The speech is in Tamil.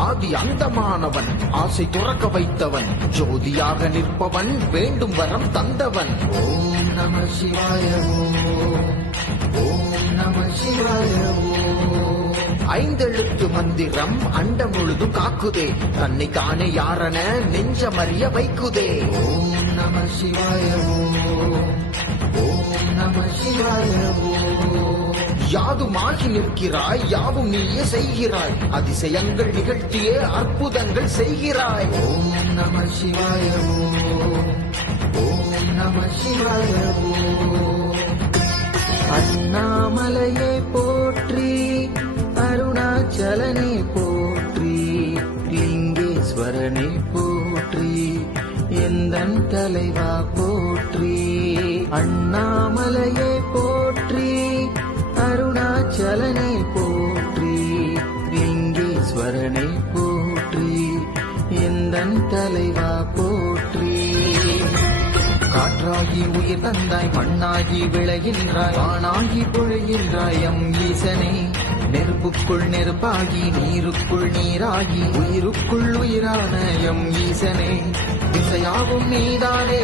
ஆதி அந்தமானவன் ஆசை துறக்க வைத்தவன் ஜோதியாக நிற்பவன் வேண்டும் வரம் தந்தவன். ஓம் நம சிவாய ஓம் நம சிவாய ஐந்தெழுத்து மந்திரம் அண்டம் முழுதும் காக்குதே தன்னை தானே யாரென நெஞ்சமறிய வைக்குதே. ஓம் நம சிவாய ஓம் நம சிவாய யாதுமாகி நிற்கிறாய் யாவும் நீயே செய்கிறாய் அதிசயங்கள் நிகழ்த்தியே அற்புதங்கள் செய்கிறாய். ஓம் நம சிவாய ஓம் நம சிவாய அண்ணாமலையே போற்றி அருணாச்சலனே போற்றி லிங்கேஸ்வரனே போற்றி எந்தன் தலைவா போற்றி. அண்ணாமலையே போற்றி அருணாச்சலனே போற்றி லிங்கேஸ்வரனே போற்றி எந்தன் தலைவா போற்றி. காற்றாகி உயிர் தந்தாய் மண்ணாகி விளைகின்றாய் வானாகி பொழிகின்றாய் எம் ஈசனே. நெருப்புக்குள் நெருப்பாகி நீருக்குள் நீராகி உயிருக்குள் உயிரான எம் ஈசனே. திசையாவும் நீதானே.